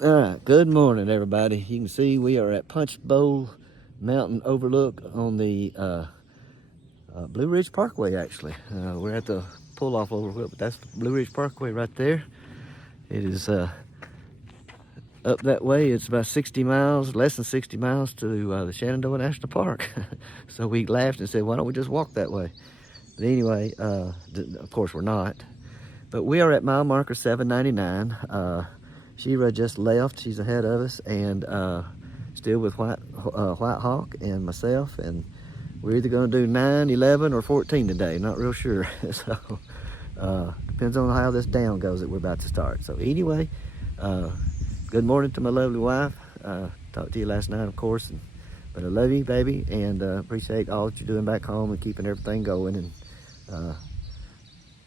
All right, good morning, everybody. You can see we are at Punch Bowl Mountain Overlook on the Blue Ridge Parkway, actually. We're at the pull-off overlook, but that's Blue Ridge Parkway right there. It is up that way. It's about 60 miles, less than 60 miles to the Shenandoah National Park. So we laughed and said, why don't we just walk that way? But anyway, of course we're not. But we are at mile marker 799. Shira just left. She's ahead of us, and still with White Hawk and myself. And we're either going to do 9, 11, or 14 today. Not real sure. So depends on how this down goes that we're about to start. So anyway, good morning to my lovely wife. Talked to you last night, of course. But I love you, baby, and appreciate all that you're doing back home and keeping everything going and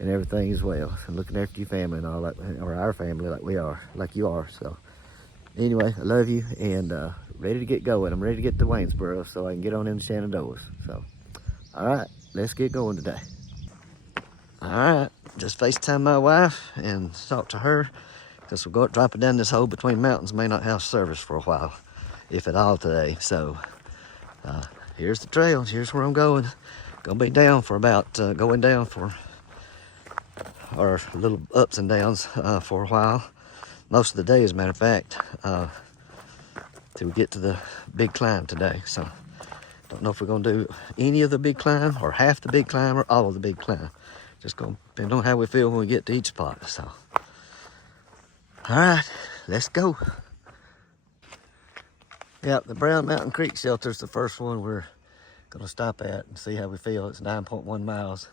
everything as well, and looking after your family and all that, or our family like you are. So anyway, I love you, and ready to get going. I'm ready to get to Waynesboro so I can get on into Shenandoah. So all right, let's get going today. All right, just FaceTime my wife and talk to her, because we're going dropping down this hole between mountains. May not have service for a while, if at all, today. So here's the trail. Here's where I'm going. Gonna be down for about going down for or little ups and downs for a while. Most of the day, as a matter of fact, till we get to the big climb today. So don't know if we're gonna do any of the big climb, or half the big climb, or all of the big climb. Just gonna depend on how we feel when we get to each spot. So all right, let's go. Yep, the Brown Mountain Creek Shelter is the first one we're gonna stop at and see how we feel. It's 9.1 miles,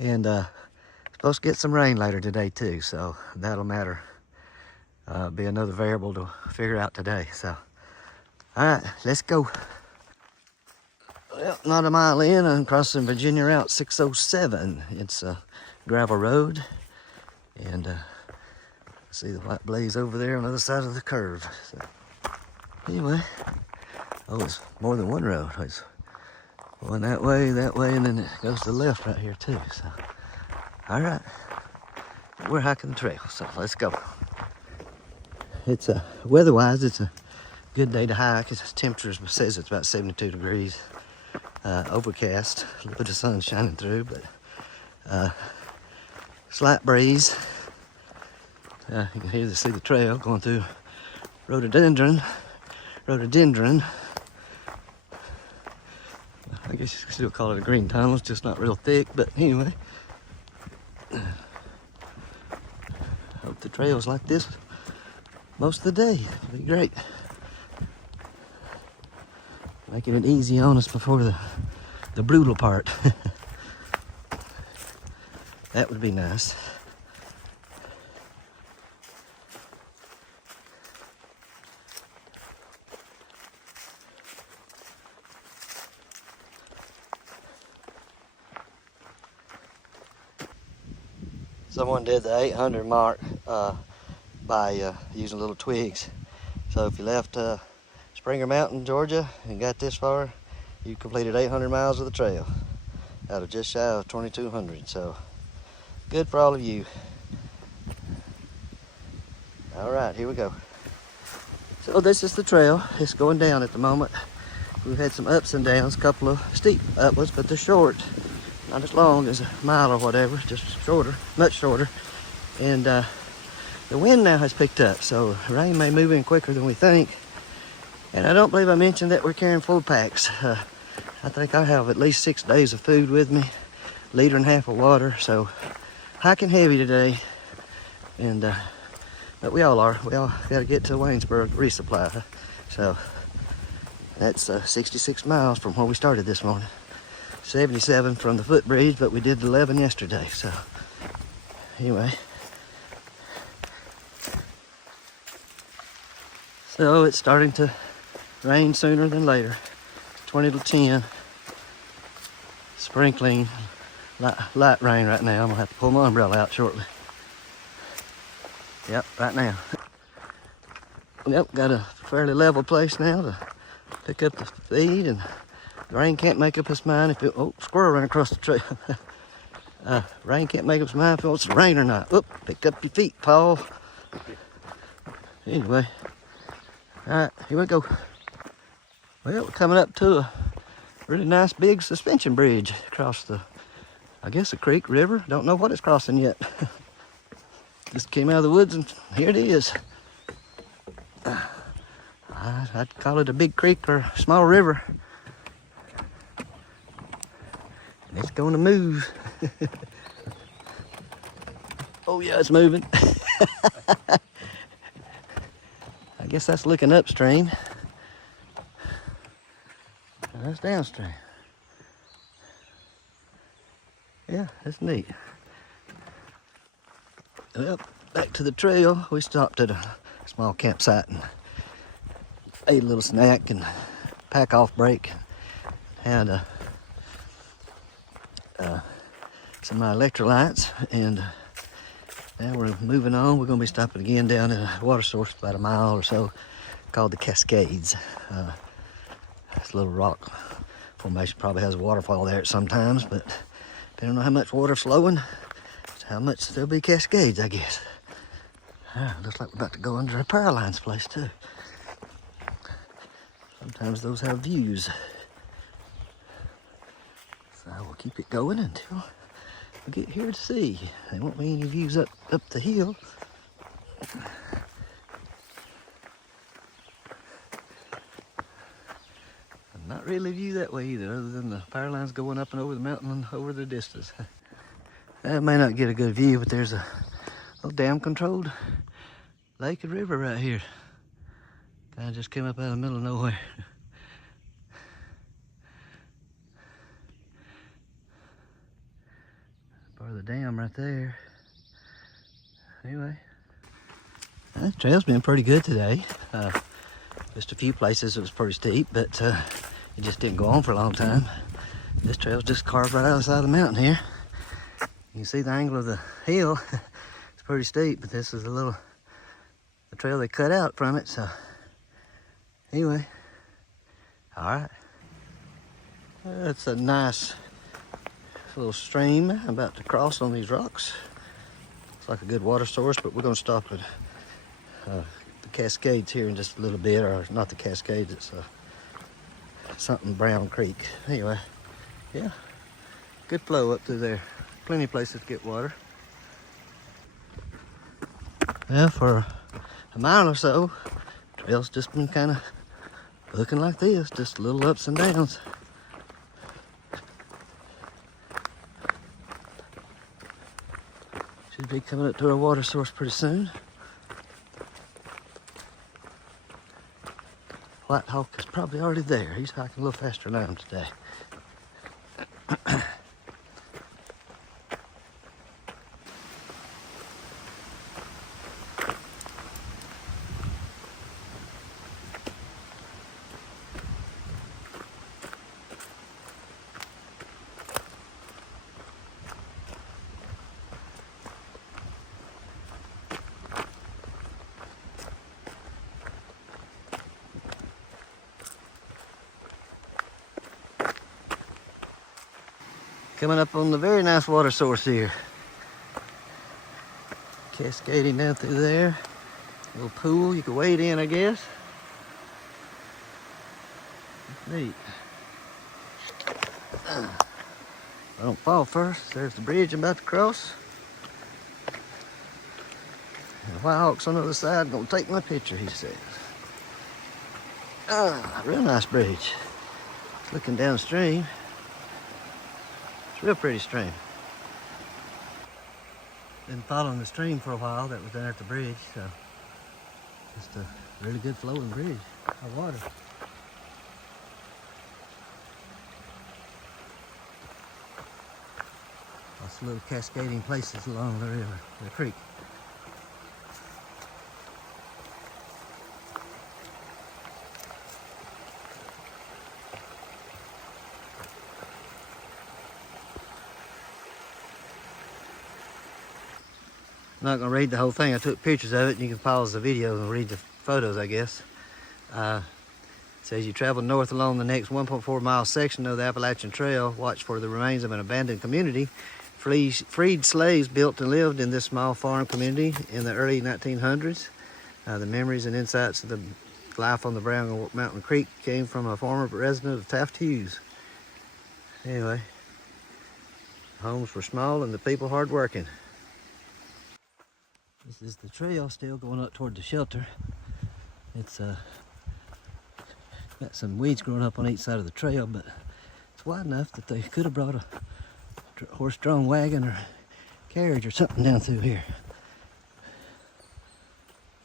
and supposed to get some rain later today too, so that'll matter. Be another variable to figure out today. So all right, let's go. Well, not a mile in, I'm crossing Virginia Route 607. It's a gravel road, and see the white blaze over there on the other side of the curve. So anyway, oh, it's more than one road. It's one that way, and then it goes to the left right here too. So all right, we're hiking the trail, so let's go. It's weather-wise, it's a good day to hike. Its temperature says it's about 72 degrees. Overcast, a little bit of sun shining through, but slight breeze. You can see the trail going through rhododendron. I guess you could still call it a green tunnel. It's just not real thick, but anyway. Hope the trail's like this most of the day. It'll be great. Making it easy on us before the brutal part. That would be nice. Someone did the 800 mark by using little twigs. So if you left Springer Mountain, Georgia, and got this far, you completed 800 miles of the trail out of just shy of 2,200. So good for all of you. All right, here we go. So this is the trail. It's going down at the moment. We've had some ups and downs, a couple of steep upwards, but they're short. Not as long as a mile or whatever, just shorter, much shorter. And the wind now has picked up, so rain may move in quicker than we think. And I don't believe I mentioned that we're carrying 4 packs. I think I have at least 6 days of food with me, 1.5 liters of water. So hiking heavy today, and but we all are. We all got to get to Waynesboro to resupply. So that's 66 miles from where we started this morning. 77 from the footbridge, but we did 11 yesterday. So anyway, so it's starting to rain sooner than later. 20 to 10, sprinkling, light rain right now. I'm gonna have to pull my umbrella out shortly. Yep, right now. Yep, got a fairly level place now to pick up the feed, and the rain can't make up its mind if it, oh, squirrel ran across the trail. Rain can't make up its mind if it wants to rain or not. Whoop, pick up your feet, Paul. Anyway, all right, here we go. Well, we're coming up to a really nice big suspension bridge across the, I guess, a creek, river. Don't know what it's crossing yet. Just came out of the woods and here it is. I'd call it a big creek or a small river. And it's gonna move. Oh yeah, it's moving. I guess that's looking upstream. That's downstream. Yeah, that's neat. Well, back to the trail. We stopped at a small campsite and ate a little snack and pack off break. Had some of my electrolytes, and now we're moving on. We're going to be stopping again down at a water source about a mile or so called the Cascades. This little rock formation probably has a waterfall there at sometimes, but depending on how much water's flowing, it's how much there'll be cascades, I guess. Looks like we're about to go under a power lines place too. Sometimes those have views. So we'll keep it going until we get here to see. There won't be any views up the hill. Not really a view that way either, other than the power lines going up and over the mountain and over the distance. I may not get a good view, but there's a little dam-controlled lake and river right here. Kind of just came up out of the middle of nowhere. Part of the dam right there. Anyway, the trail's been pretty good today. Just a few places it was pretty steep, but it just didn't go on for a long time. This trail's just carved right outside the mountain here. You can see the angle of the hill. It's pretty steep, but this is the trail they cut out from it. So anyway, all right. It's a nice little stream I'm about to cross on these rocks. Looks like a good water source, but we're gonna stop at the Cascades here in just a little bit, or not the Cascades, it's something Brown Creek. Anyway, yeah, good flow up through there. Plenty of places to get water. Well, for a mile or so, trail's just been kind of looking like this, just little ups and downs. Should be coming up to our water source pretty soon. White Hawk is probably already there. He's hiking a little faster than I am today. Coming up on the very nice water source here. Cascading down through there. A little pool you can wade in, I guess. That's neat. I don't fall first. There's the bridge I'm about to cross. And the White Hawk's on the other side gonna take my picture, he says. Real nice bridge. Looking downstream. Real pretty stream. Been following the stream for a while that was down at the bridge, so just a really good flowing bridge of water. Lots of little cascading places along the river, the creek. I'm not going to read the whole thing. I took pictures of it, and you can pause the video and read the photos, I guess. It says you travel north along the next 1.4 mile section of the Appalachian Trail. Watch for the remains of an abandoned community. Freed slaves built and lived in this small farm community in the early 1900s. The memories and insights of the life on the Brown Mountain Creek came from a former resident of Taft Hughes. Anyway, homes were small and the people hardworking. This is the trail still going up toward the shelter. It's got some weeds growing up on each side of the trail, but it's wide enough that they could have brought a horse-drawn wagon or carriage or something down through here.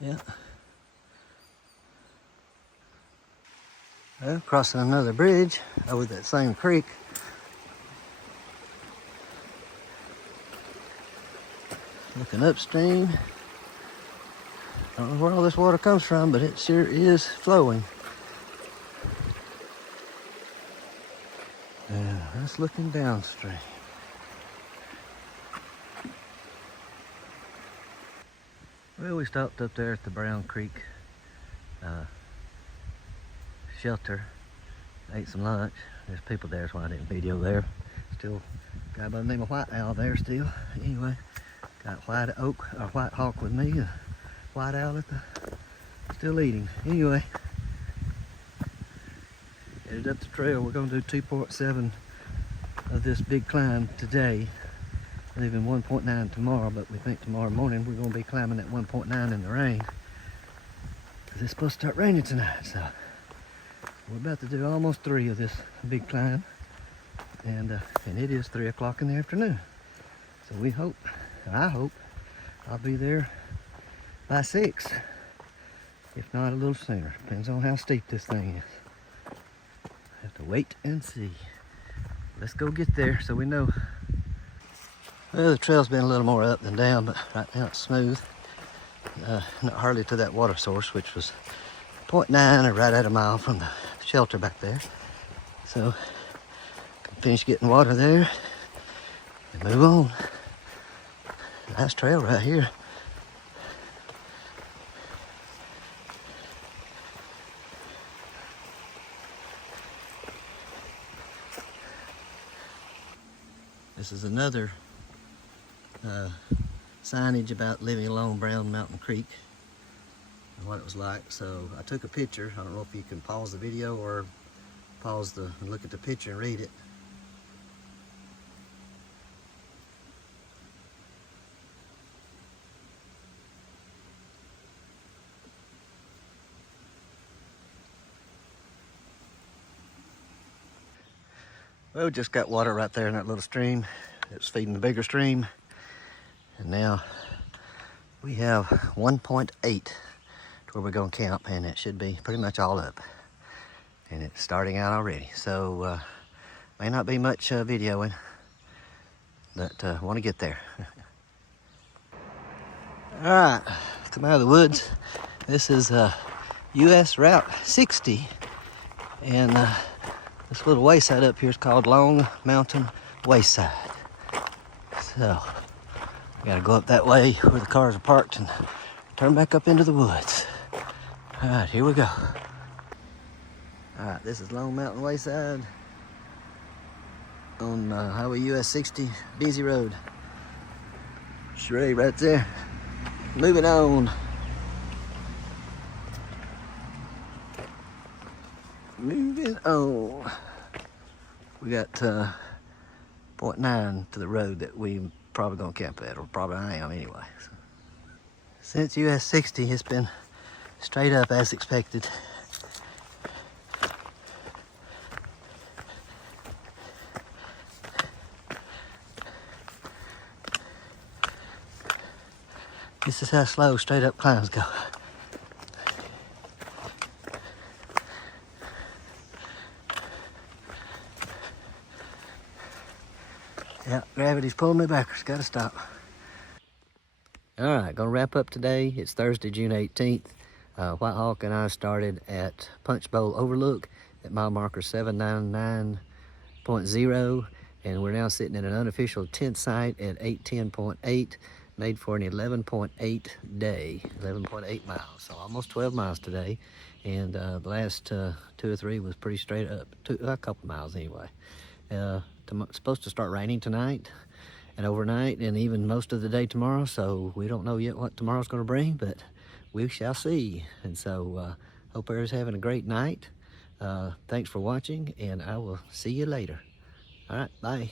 Yeah. Well, crossing another bridge over that same creek. Looking upstream. Don't know where all this water comes from, but it sure is flowing. Yeah, that's looking downstream. Well, we stopped up there at the Brown Creek shelter, ate some lunch. There's people there, that's why I didn't video there. Still, guy by the name of White Owl there still. Anyway, got White Hawk with me, White Owl at the, still eating. Anyway, headed up the trail. We're gonna do 2.7 of this big climb today, leaving 1.9 tomorrow, but we think tomorrow morning we're gonna be climbing that 1.9 in the rain, because it's supposed to start raining tonight. So we're about to do almost 3 of this big climb, and it is 3 o'clock in the afternoon. So we hope, I hope, I'll be there by 6, if not a little sooner. Depends on how steep this thing is. Have to wait and see. Let's go get there so we know. Well, the trail's been a little more up than down, but right now it's smooth. Not hardly to that water source, which was 0.9 or right at a mile from the shelter back there. So, can finish getting water there and move on. Nice trail right here. This is another signage about living along Brown Mountain Creek and what it was like. So I took a picture. I don't know if you can pause the video or pause and look at the picture and read it. Well, we just got water right there in that little stream. It's feeding the bigger stream. And now we have 1.8 to where we're going to camp, and it should be pretty much all up. And it's starting out already. So may not be much videoing, but want to get there. All right, come out of the woods. This is US Route 60, and this little wayside up here is called Long Mountain Wayside. So, we gotta go up that way where the cars are parked and turn back up into the woods. All right, here we go. All right, this is Long Mountain Wayside on Highway US 60, busy road. Sheree right there. Moving on. Moving on. We got 0.9 to the road that we probably gonna camp at, or probably I am anyway. So, since US 60, it's been straight up as expected. This is how slow straight up climbs go. Yeah, gravity's pulling me backwards, gotta stop. All right, gonna wrap up today. It's Thursday, June 18th. White Hawk and I started at Punch Bowl Overlook at mile marker 799.0, and we're now sitting at an unofficial tent site at 810.8, made for an 11.8 day, 11.8 miles, so almost 12 miles today. And the last 2 or 3 was pretty straight up, a couple miles anyway. It's supposed to start raining tonight and overnight and even most of the day tomorrow, so we don't know yet what tomorrow's going to bring, but we shall see. And so hope everyone's having a great night. Thanks for watching, and I will see you later. All right, bye.